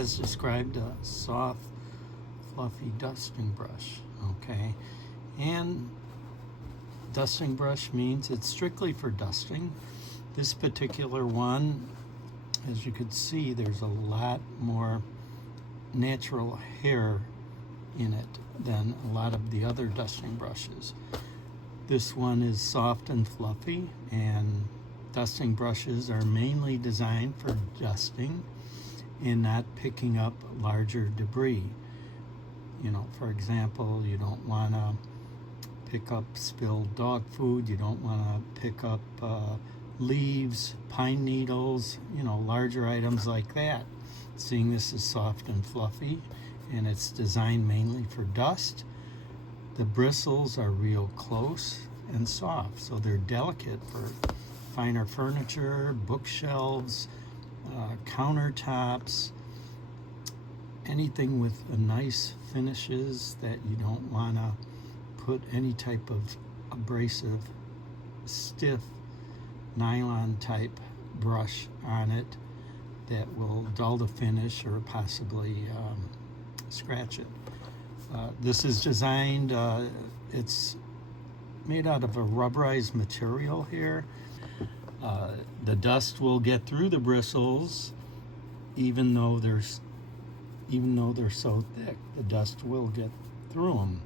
as described, a soft, fluffy dusting brush, okay? And dusting brush means it's strictly for dusting. This particular one, as you can see, there's a lot more natural hair in it than a lot of the other dusting brushes. This one is soft and fluffy, and dusting brushes are mainly designed for dusting and not picking up larger debris. You know, for example, you don't want to pick up spilled dog food, you don't want to pick up leaves, pine needles, you know, larger items like that. Seeing this is soft and fluffy, and it's designed mainly for dust. The bristles are real close and soft, so they're delicate for finer furniture, bookshelves, countertops, anything with a nice finishes that you don't want to put any type of abrasive, stiff, nylon type brush on it that will dull the finish or possibly scratch it. This is designed, it's made out of a rubberized material here. The dust will get through the bristles even though they're so thick. The dust will get through them,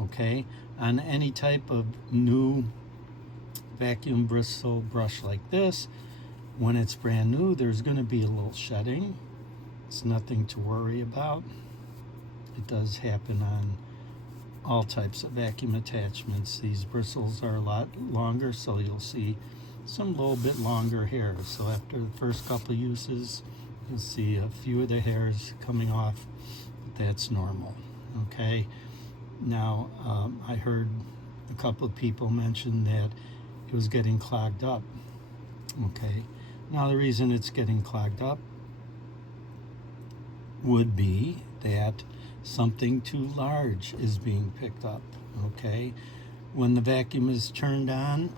okay? On any type of new vacuum bristle brush like this, when it's brand new, there's going to be a little shedding. It's nothing to worry about. It does happen on all types of vacuum attachments. These bristles are a lot longer, so you'll see some little bit longer hairs. So after the first couple uses, you'll see a few of the hairs coming off. That's normal, okay? Now, I heard a couple of people mention that it was getting clogged up, okay? Now, the reason it's getting clogged up would be that something too large is being picked up, okay? When the vacuum is turned on,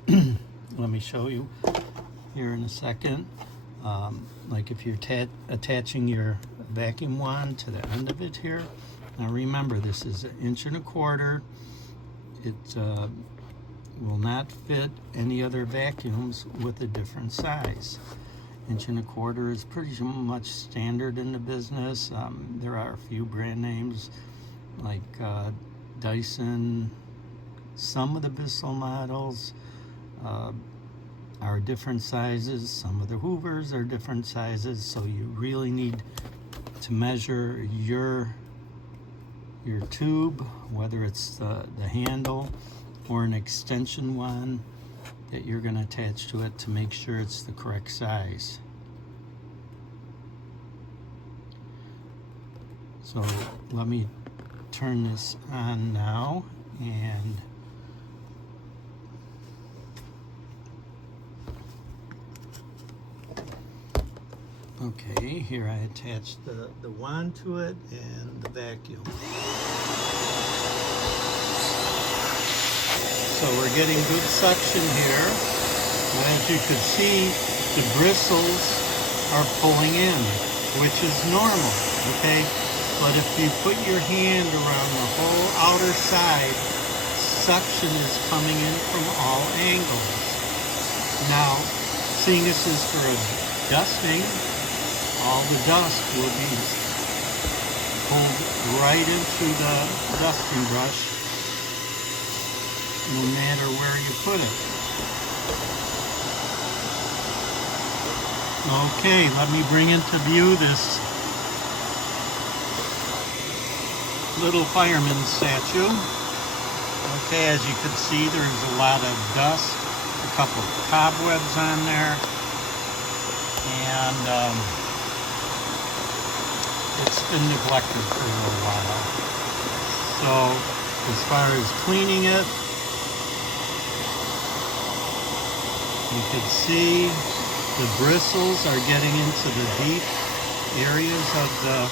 let me show you here in a second. Like if you're attaching your vacuum wand to the end of it here. Now remember, this is 1.25 inches. It will not fit any other vacuums with a different size. 1.25 inches is pretty much standard in the business. There are a few brand names like Dyson. Some of the Bissell models are different sizes. Some of the Hoovers are different sizes, so you really need to measure your tube, whether it's the handle or an extension wand that you're going to attach to it, to make sure it's the correct size. So let me turn this on now, and okay, here I attached the wand to it and the vacuum. So we're getting good suction here. And as you can see, the bristles are pulling in, which is normal, okay? But if you put your hand around the whole outer side, suction is coming in from all angles. Now, seeing this is for dusting, all the dust will be pulled right into the dusting brush, no matter where you put it. Okay, let me bring into view this little fireman statue. Okay, as you can see, there's a lot of dust, a couple of cobwebs on there, and it's been neglected for a little while. So as far as cleaning it, you can see the bristles are getting into the deep areas of the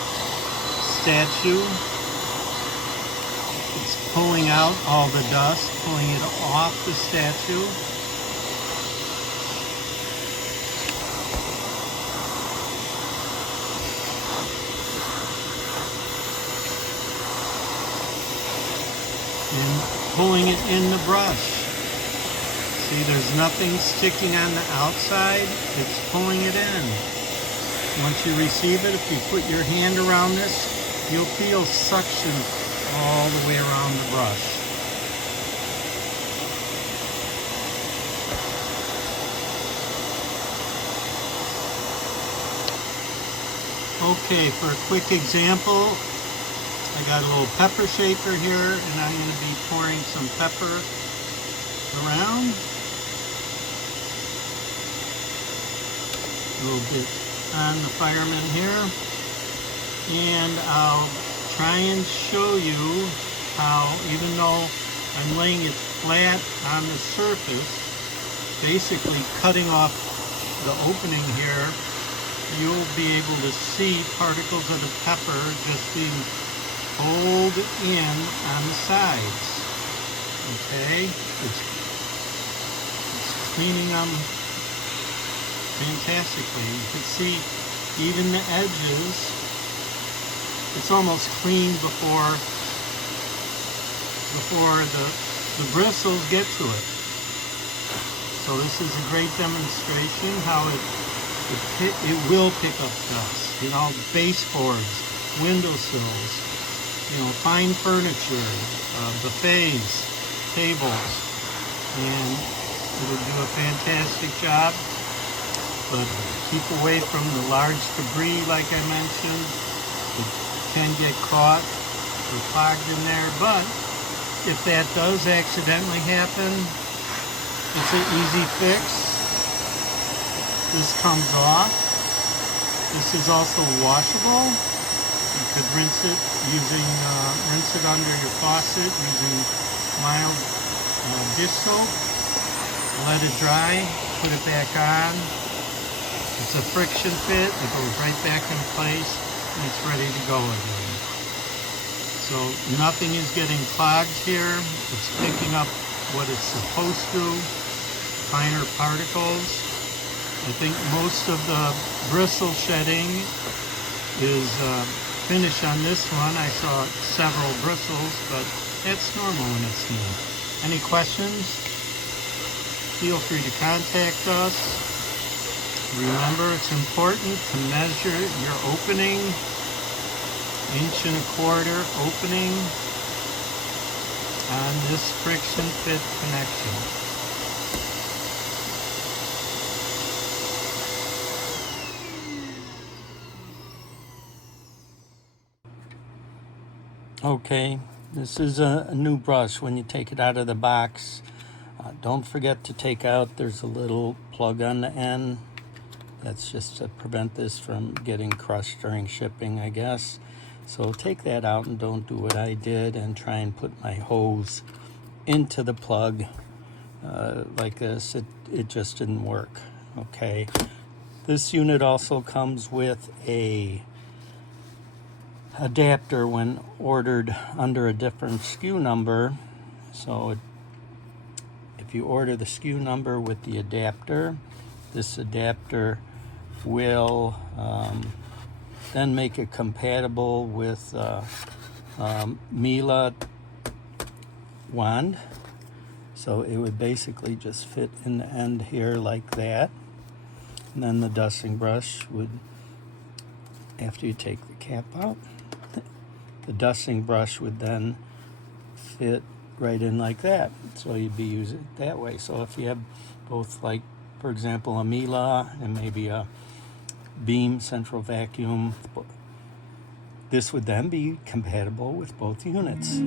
statue. It's pulling out all the dust, pulling it off the statue. pulling it in the brush. See, there's nothing sticking on the outside. It's pulling it in. Once you receive it, if you put your hand around this, you'll feel suction all the way around the brush. Okay, for a quick example, I got a little pepper shaker here, and I'm going to be pouring some pepper around. A little bit on the fireman here. And I'll try and show you how, even though I'm laying it flat on the surface, basically cutting off the opening here, you'll be able to see particles of the pepper just being pulled in on the sides. Okay, it's cleaning them fantastically. You can see even the edges, it's almost clean before the bristles get to it. So this is a great demonstration how it will pick up dust. You know, baseboards, windowsills, you know, fine furniture, buffets, tables, and it'll do a fantastic job. But keep away from the large debris, like I mentioned. It can get caught or clogged in there, but if that does accidentally happen, it's an easy fix. This comes off. This is also washable. You could rinse it under your faucet using mild dish soap. Let it dry, put it back on. It's a friction fit. It goes right back in place, and it's ready to go again. So nothing is getting clogged here. It's picking up what it's supposed to, finer particles. I think most of the bristle shedding is finished on this one. I saw several bristles, but that's normal when it's new. Any questions? Feel free to contact us. Remember, it's important to measure your opening, 1.25 inch opening on this friction fit connection. Okay, this is a new brush. When you take it out of the box, don't forget to take out, there's a little plug on the end. That's just to prevent this from getting crushed during shipping, I guess. So take that out and don't do what I did and try and put my hose into the plug like this. It just didn't work, okay? This unit also comes with a adapter when ordered under a different SKU number. So if you order the SKU number with the adapter, this adapter will then make it compatible with Miele wand. So it would basically just fit in the end here like that. And then the dusting brush would, after you take the cap out, the dusting brush would then fit right in like that. So you'd be using it that way. So if you have both, like, for example, a Miele and maybe a Beam central vacuum, this would then be compatible with both units.